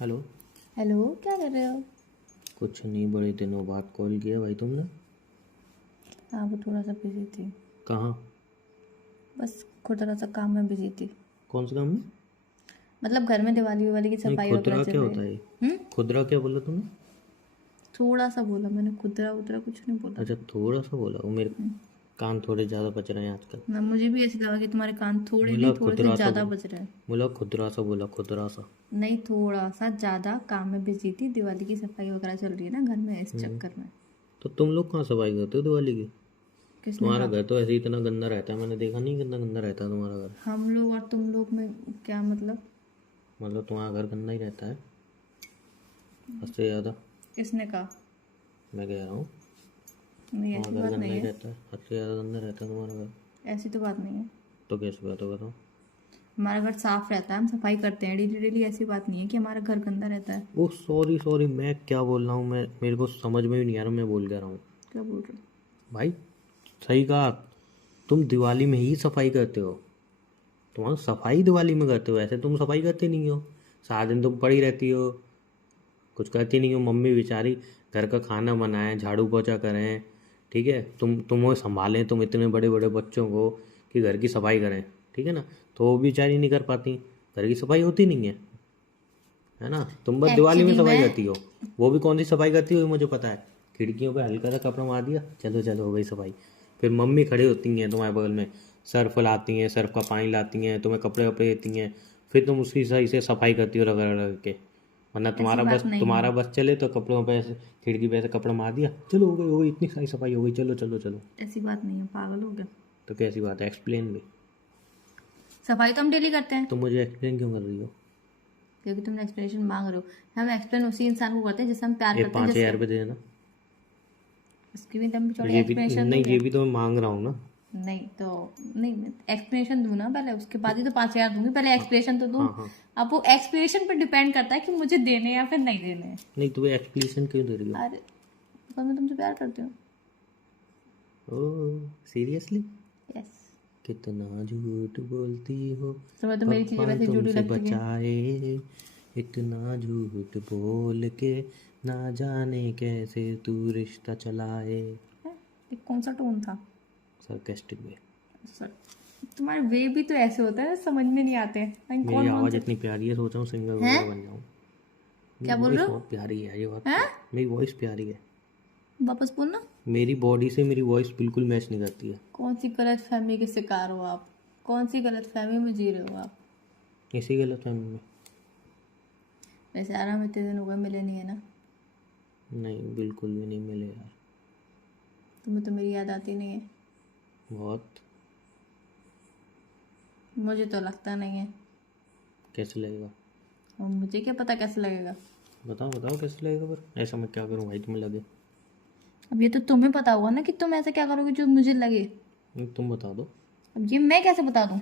Hello. Hello, क्या कर रहे हो? कुछ नहीं, बड़े दिनों बाद कॉल किया भाई तुमने। हाँ, वो थोड़ा सा बिजी थी। कहाँ? बस थोड़ा सा काम में बिजी थी। कौन से काम में? मतलब घर में दिवाली विवाली की नहीं, सफाई वगैरह खुदरा चल क्या रही होता है? है। खुदरा क्या बोला तुमने? थोड़ा सा बोला मैंने, खुदरा उतरा कुछ नहीं बोला। अच्छा, थोड़ा सा बोला। वो मेरे कान थोड़े ज़्यादा बज रहे हैं आजकल। ना, मुझे भी ऐसे लगा कि तुम्हारे कान थोड़े बोला नहीं, थोड़े से खुदरा सा ज़्यादा बज रहे हैं। बोला खुदरा सा, बोला खुदरा सा। नहीं, थोड़ा सा ज़्यादा काम में बिजी थी। दिवाली की सफाई वगैरह चल रही है ना घर में, इस हम्म, चक्कर में। तो तुम लोग कहाँ सफाई करते हो दिवाली की? किसने तुम्हारा कहा? घर तो ऐसे ही इतना गंदा रहता है, मैंने देखा नहीं कितना गंदा रहता है तुम्हारा घर। हम लोग और तुम लोग में क्या मतलब? मतलब तुम्हारा घर गंदा ही रहता है हद से ज़्यादा। किसने कहा? मैं कह रहा हूँ नहीं, ऐसी तुम्हारा घर बात गंदा नहीं ही है। रहता है, हद से ज़्यादा गंदा रहता है तुम्हारा घर। ऐसी तो बात नहीं है। तो कैसे बात है बताओ? हमारा घर साफ रहता है, हम सफाई करते हैं डेली डेली। ऐसी बात नहीं है कि हमारा घर गंदा रहता है। ओह सॉरी सॉरी, मैं क्या बोल रहा हूँ, मैं मेरे को समझ में भी नहीं आ रहा, मैं बोल क्या रहा हूँ। क्या बोल रहे हो? भाई सही कहा। तुम दिवाली में ही सफाई करते हो। तुम सफाई दिवाली में करते हो, ऐसे तुम सफाई करते नहीं हो। सारा दिन तुम पड़ी रहती हो, कुछ करती नहीं हो। मम्मी बेचारी घर का खाना बनाएं, झाड़ू पोछा करें, ठीक है। तुम संभालें, तुम इतने बड़े बड़े बच्चों को कि घर की सफाई करें, ठीक है ना। तो वो बेचारी नहीं कर पाती, घर की सफाई होती नहीं है ना। तुम बस दिवाली में एक्चुअली सफाई मैं करती हो। वो भी कौन सी सफाई करती हो ये मुझे पता है। खिड़कियों पे हल्का सा कपड़ा मार दिया, चलो चलो हो गई सफाई। फिर मम्मी खड़ी होती हैं तुम्हारे बगल में, सर्फ लाती हैं, सर्फ का पानी लाती हैं, तुम्हें कपड़े वपड़े देती हैं। फिर तुम उसकी सही से सफाई करती हो रगड़ रगड़ के। वरना ऐसी बात नहीं है। तुम्हारा बस चले तो कपड़ों पे ऐसे, खिड़की पे ऐसे कपड़ा मार दिया, चलो हो गई इतनी सारी सफाई हो गई, चलो चलो चलो। ऐसी बात नहीं है, पागल हो गया। तो कैसी बात है, एक्सप्लेन भी। सफाई तो हम डेली करते हैं। तो मुझे एक्सप्लेन क्यों कर रही हो? क्योंकि तुम एक्सप्लेनेशन मांग रहे हो। हम एक्सप्लेन उसी इंसान को करते हैं जिससे हम प्यार ये करते हैं, 5,000 जिससे रुपये दे देना। उसकी भी लंबी चौड़ी ये भी एक्सप्लेनेशन नहीं, दूंगे। ये भी तो मैं मांग रहा हूँ ना। नहीं तो नहीं, मैं एक्सप्लेनेशन दूँ ना पहले, उसके बाद ही तो 5,000 दूंगी। पहले एक्सप्लेनेशन तो दूँ। हाँ हाँ। अब वो एक्सप्लेनेशन पर डिपेंड करता है कि मुझे देने या फिर नहीं देने। नहीं, तुम्हें एक्सप्लेनेशन क्यों दे रही हो? अरे, तो मैं तुमसे प्यार करती हूँ। Oh seriously? यस। कितना झूठ बोलती हो, तुम्हें तो मेरी चीज़ें भगवान वैसे झूठी तुमसे लगती है। बचाए। इतना झूठ बोल के ना जाने कैसे तू रिश्ता चलाए। ये कौन सा टोन था? सरकास्टिक में। सर, तुम्हारे वे भी तो ऐसे होते हैं, समझ में नहीं आते हैं मेरी कौन कौन आवाज़ से। इतनी प्यारी है, सोच रहा हूँ सिंगर हैं? वगैरह बन जाऊँ। मेरी क्या बोल वॉइस रहे हो? बहुत प्यारी है, ये बात तो हैं? है। मेरी वॉइस प्यारी है। वापस बोलना। मेरी बॉडी से मेरी वॉइस बिल्कुल मैच नहीं करती है। कौन सी गलत फहमी के शिकार हो आप? कौन सी गलत फहमी में जी रहे हो आप? इसी गलत फहमी में। वैसे आराम, इतने दिन हो गए मिले नहीं है ना। नहीं बिल्कुल भी नहीं मिले यार। तुम्हें तो मेरी याद आती नहीं है। बहुत। मुझे तो लगता नहीं है। कैसे लगेगा? और मुझे क्या पता कैसे लगेगा। बताओ बताओ कैसे लगेगा, पर ऐसा मैं क्या करूँ भाई तुम्हें लगे? अब ये तो तुम्हें पता होगा ना कि तुम ऐसा क्या करोगे जो मुझे लगे। नहीं, तुम बता दो। अब ये मैं कैसे बता दूं?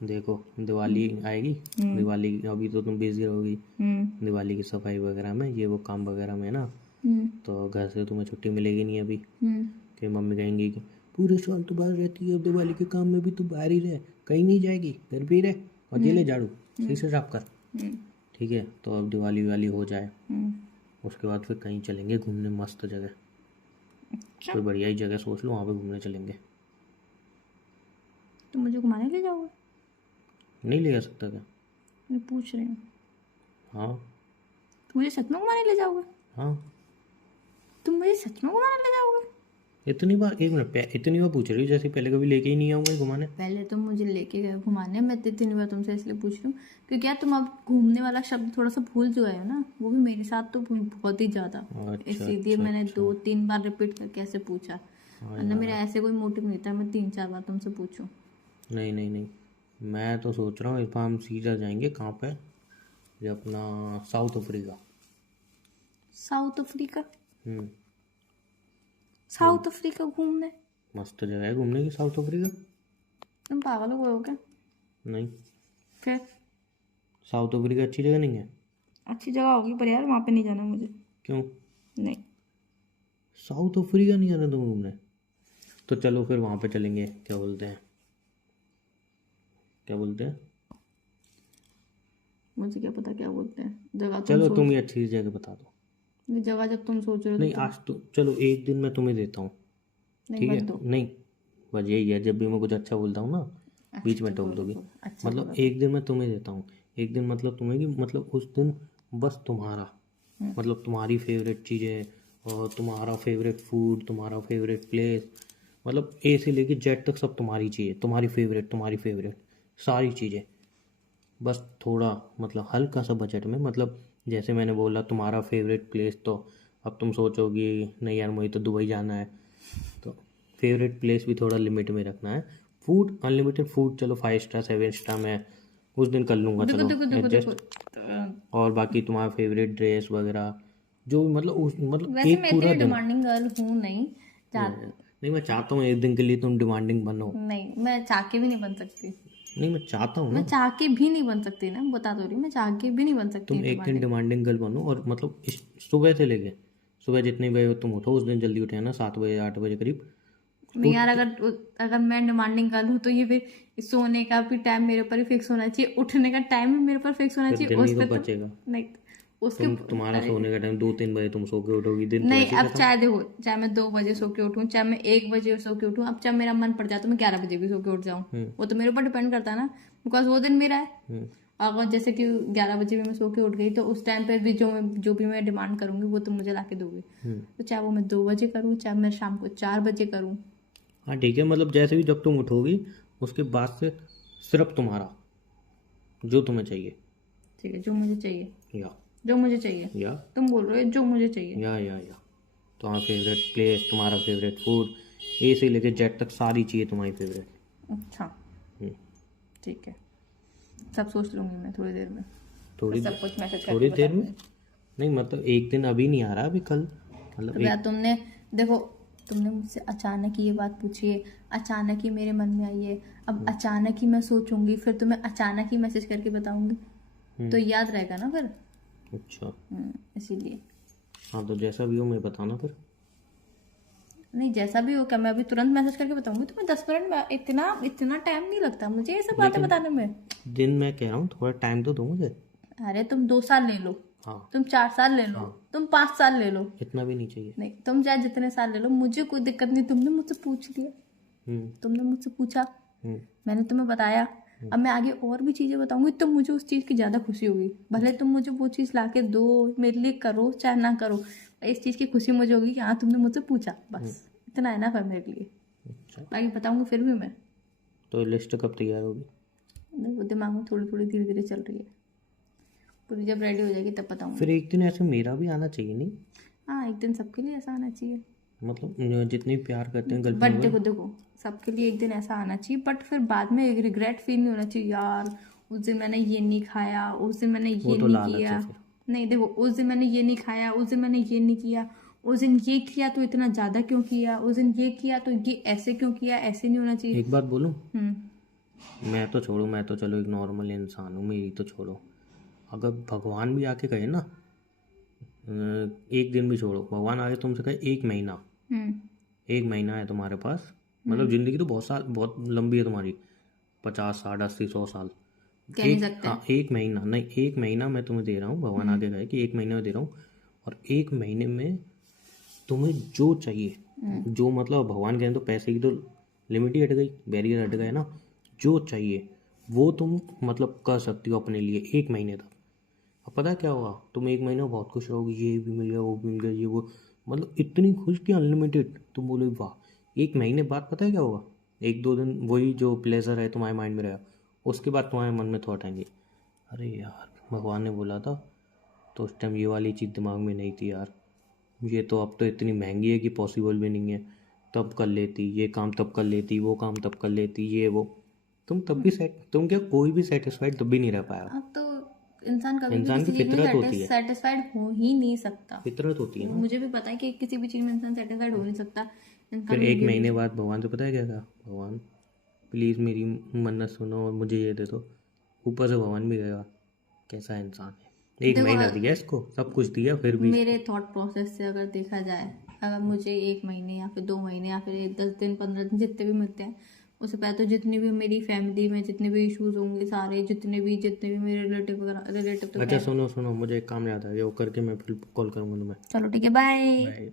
देखो दिवाली आएगी, दिवाली अभी तो तुम बिजी रहोगी हम्म। दिवाली की सफाई वगैरह में, ये वो काम वगैरह में ना। हम्म। तो घर से तुम्हें छुट्टी मिलेगी नहीं अभी। हम्म। कि मम्मी कहेंगी कि पूरे साल तो बाहर रहती है, दिवाली के काम में भी तो बाहर ही रह, कहीं नहीं जाएगी, घर पे ही रह और ये ले झाड़ू सही से साफ कर। हम्म। ठीक है, तो अब दिवाली वाली हो जाए, हम्म। उसके बाद फिर कहीं चलेंगे घूमने, मस्त जगह। अच्छा, कोई बढ़िया ही जगह सोच लो, वहाँ पे घूमने चलेंगे। तुम मुझे घुमाने ले जाओगे? नहीं ले जा सकता क्या? मैं पूछ रही हूँ। हाँ। तुम मुझे सच में घुमाने ले जाओगे? हाँ। तुम मुझे सच में घुमाने ले जाओगे? इतनी बार, एक मिनट, इतनी बार पूछ रही हूँ जैसे पहले कभी लेके ही नहीं आऊँगा घुमाने। पहले तुम मुझे लेके गए घुमाने, मैं इतनी बार तुमसे इसलिए पूछ रही हूँ क्योंकि यार तुम अब घूमने वाला शब्द थोड़ा सा भूल जो गए हो ना, वो भी मेरे साथ तो बहुत ही ज्यादा। अच्छा इसीलिए अच्छा मैंने अच्छा। 2-3 बार रिपीट करके ऐसे पूछा। हाँ वरना मेरा यार। ऐसे कोई मोटिव नहीं था मैं 3-4 बार तुमसे पूछूं। नहीं नहीं नहीं, मैं तो सोच रहा हूँ इस बार हम सीधा जाएंगे कहाँ पे, ये अपना साउथ अफ्रीका। South Africa? हम्म। साउथ अफ्रीका घूमने? मस्त जगह है घूमने की साउथ अफ्रीका। तुम पागल हो गए हो क्या? नहीं, फिर? साउथ अफ्रीका अच्छी जगह नहीं है? अच्छी जगह होगी पर यार वहाँ पे नहीं जाना मुझे। क्यों? नहीं। साउथ अफ्रीका नहीं जाना तुम घूमने? तो चलो फिर वहाँ पे चलेंगे, क्या बोलते हैं, क्या बोलते हैं? मुझे क्या पता क्या बोलते हैं, जगह तुम चलो सोच तुम ही अच्छी सी जगह बता दो। जगह जब तुम सोच रहे हो नहीं तो आज तो चलो एक दिन मैं तुम्हें देता हूँ, नहीं ठीक मत है? दो। नहीं, बस यही है, जब भी मैं कुछ अच्छा बोलता हूँ ना अच्छा बीच में अच्छा टोक बोलो दोगी। बोलो, अच्छा मतलब बोलो। एक दिन मैं तुम्हें देता हूँ, एक दिन मतलब तुम्हें कि मतलब उस दिन बस तुम्हारा, मतलब तुम्हारी फेवरेट चीज़ें और तुम्हारा फेवरेट फूड, तुम्हारा फेवरेट प्लेस, मतलब ए से लेके जेड तक सब तुम्हारी चीज़ें, तुम्हारी फेवरेट सारी चीज़ें। बस थोड़ा मतलब हल्का सा बजट में, मतलब जैसे मैंने बोला तुम्हारा फेवरेट प्लेस, तो अब तुम सोचोगी नहीं यार मुझे तो दुबई जाना है, तो फेवरेट प्लेस भी थोड़ा लिमिट में रखना है। फूड अनलिमिटेड फूड, चलो 5 स्टार 7 स्टार मैं उस दिन कर लूँगा, देखो चलो देखो देखो देखो एडजस्ट। और बाकी तुम्हारा फेवरेट ड्रेस वगैरह जो भी, मतलब उस मतलब वैसे एक मैं पूरा इतनी दिन। डिमांडिंग गर्ल हूँ नहीं। जा नहीं मैं चाहता हूँ एक दिन के लिए तुम डिमांडिंग बनो। नहीं, मैं चाह के भी नहीं बन सकती। नहीं मैं चाहता हूँ मैं ना चाह के भी नहीं बन सकती ना, बता दो रही, मैं चाह के भी नहीं बन सकती तुम एक दिन डिमांडिंग। डिमांडिंग गर्ल बनो, और मतलब सुबह से लेके सुबह जितने बजे तुम उठो, उस दिन जल्दी उठे ना 7 बजे 8 बजे करीब नहीं यार, उठ। अगर मैं डिमांडिंग गर्ल हूँ तो ये फिर सोने का भी टाइम मेरे ऊपर ही फिक्स होना चाहिए, उठने का टाइम भी मेरे ऊपर फिक्स होना फिर चाहिए, दिन उस ही तो पर तुम बचेगा। नहीं। उसके तुम्हारा अरे सोने का टाइम 2 3 बजे तुम सो के उठोगी, दिन तो नहीं, ऐसे ही अब खत्म। चाहे देखो, चाहे मैं 2 बजे सो के उठूं, चाहे मैं 1 बजे सो के उठूं, अब चाहे मेरा मन पड़ जाए तो मैं 11 बजे भी सो के उठ जाऊं, हम्म वो तो मेरे ऊपर डिपेंड करता है ना, बिकॉज वो दिन मेरा है। हम्म अगर जैसे कि 11 बजे भी मैं सो के उठ गई तो उस टाइम पे भी जो भी मैं डिमांड करूंगी वो तुम मुझे ला के दोगे। हम्म। तो चाहे वो मैं 2 बजे करूँ, चाहे मैं शाम को 4 बजे करूँ। हाँ ठीक है, मतलब जैसे भी जब तुम उठोगी उसके बाद से सिर्फ तुम्हारा जो तुम्हें चाहिए। ठीक है, जो मुझे चाहिए, या जो मुझे चाहिए। या तुम बोल रहे हो जो मुझे चाहिए। या तुम्हारा फेवरेट प्लेस, तुम्हारा फेवरेट फूड, ए से लेके जेड तक सारी चीज़ें तुम्हारी फेवरेट। अच्छा हम्म। ठीक है, सब सोच लूंगी मैं थोड़ी देर में, थोड़ी सब कुछ मैसेज करके थोड़ी बता देर में। दूंगी। नहीं मतलब एक दिन अभी नहीं आ रहा, अभी कल, मतलब तो यार एक। तुमने देखो, तुमने मुझसे अचानक ही ये बात पूछी है, अचानक ही मेरे मन में आई है, अब अचानक ही मैं सोचूंगी, फिर तुम्हें अचानक ही मैसेज करके बताऊंगी, तो याद रहेगा ना फिर। अच्छा इसीलिए। हाँ, तो जैसा भी हो मैं बताना फिर। नहीं जैसा भी हो, क्या मैं अभी तुरंत मैसेज करके बताऊंगी तुम्हें? 10 मिनट में, इतना इतना टाइम नहीं लगता मुझे ये सब बातें लेकिन बताने में। दिन मैं कह रहा हूँ थोड़ा टाइम तो दो मुझे। अरे तुम 2 साल ले लो, हाँ तुम 4 साल ले लो, हाँ, तुम 5 साल ले लो, इतना भी नहीं चाहिए। नहीं तुम चाहे जितने साल ले लो, मुझे कोई दिक्कत नहीं। तुमने मुझसे पूछ लिया, हम्म तुमने मुझसे पूछा, हम्म मैंने तुम्हें बताया, अब मैं आगे और भी चीजें बताऊंगी तो मुझे उस चीज की ज्यादा खुशी होगी। भले तुम मुझे वो चीज लाके दो, मेरे लिए करो चाहे ना करो, इस चीज की खुशी मुझे होगी कि हाँ तुमने मुझसे पूछा, बस इतना है ना फिर मेरे लिए। अच्छा, बाकी बताऊंगी फिर भी मैं, तो लिस्ट कब तैयार होगी? वो दिमाग में थोड़ी थोड़ी धीरे धीरे चल रही है, पूरी जब रेडी हो जाएगी तब फिर बताऊंगी। एक दिन ऐसे मेरा भी आना चाहिए नहीं? हाँ एक दिन सबके लिए ऐसा आना चाहिए, मतलब जितनी प्यार करते हैं बट गर्लफ्रेंड देखो वगैरह। देखो, सबके लिए एक दिन ऐसा आना चाहिए, बट फिर बाद में एक रिग्रेट फील नहीं होना चाहिए, यार उस दिन मैंने ये नहीं खाया, उस दिन मैंने वो ये तो नहीं लालच है किया। फिर। नहीं देखो, उस दिन मैंने ये नहीं खाया, उस दिन मैंने ये नहीं किया, उस दिन ये किया तो इतना ज्यादा क्यों किया, उस दिन ये किया तो ये ऐसे क्यों किया, ऐसे नहीं होना चाहिए। एक बात बोलूं, हम्म। मैं तो छोड़ो, मैं तो चलो एक नॉर्मल इंसान हूँ, मेरी तो छोड़ो, अगर भगवान भी आके कहे ना, एक दिन भी छोड़ो, भगवान आके तुमसे कहे 1 महीना, हम्म। 1 महीना है तुम्हारे पास, मतलब ज़िंदगी तो बहुत साल बहुत लंबी है तुम्हारी, 50 60 80 100 साल। कह नहीं एक सकते। हाँ 1 महीना नहीं, 1 महीना मैं तुम्हें दे रहा हूँ, भगवान आगे कहे कि 1 महीने में दे रहा हूँ, और 1 महीने में तुम्हें जो चाहिए, जो मतलब भगवान कहें तो पैसे की तो लिमिट ही हट गई, बैरियर हट गए ना, जो चाहिए वो तुम मतलब कर सकती हो अपने लिए 1 महीने तक। अब पता है क्या होगा, तुम 1 महीने में बहुत खुश रहोगी, ये भी मिल गया वो भी मिल गया ये वो, मतलब इतनी खुश कि अनलिमिटेड, तुम बोले वाह। 1 महीने बाद पता है क्या होगा, 1 2 दिन वही जो प्लेजर है तुम्हारे माइंड में रहेगा, उसके बाद तुम्हारे मन में थॉट आएंगे, अरे यार भगवान ने बोला था तो उस टाइम ये वाली चीज़ दिमाग में नहीं थी यार, ये तो अब तो इतनी महंगी है कि पॉसिबल भी नहीं है, तब कर लेती ये काम, तब कर लेती वो काम, तब कर लेती ये वो। तुम तब भी तुम क्या कोई भी सेटिस्फाइड तब भी नहीं रह पाया। अब तो इंसान कभी भी इंसान किसी की चीज फितरत में होती है, सेटिस्फाइड हो ही नहीं सकता। फितरत होती है ना। मुझे भी पता है कि किसी भी चीज में इंसान सेटिस्फाइड हो नहीं सकता। इंसान फिर को एक ये भी महीने बाद भगवान से पता है क्या कहा, भगवान प्लीज़ मेरी मन्नत सुनो और मुझे ये दे दो, ऊपर से भगवान भी गया, कैसा इंसान है, एक देखो, महीना दिया इसको, सब कुछ दिया फिर भी। मेरे थॉट प्रोसेस से अगर देखा जाए, अगर मुझे 1 महीने या फिर 2 महीने या फिर 10 दिन 15 दिन जितने भी मिलते हैं, उससे पहले तो जितनी भी मेरी फैमिली में जितने भी इश्यूज होंगे सारे, जितने भी मेरे रिलेटिव तो अच्छा सुनो सुनो, मुझे एक काम याद आ गया, वो करके मैं फिर कॉल करूँगा तुम्हें। चलो ठीक है, बाय। बाय।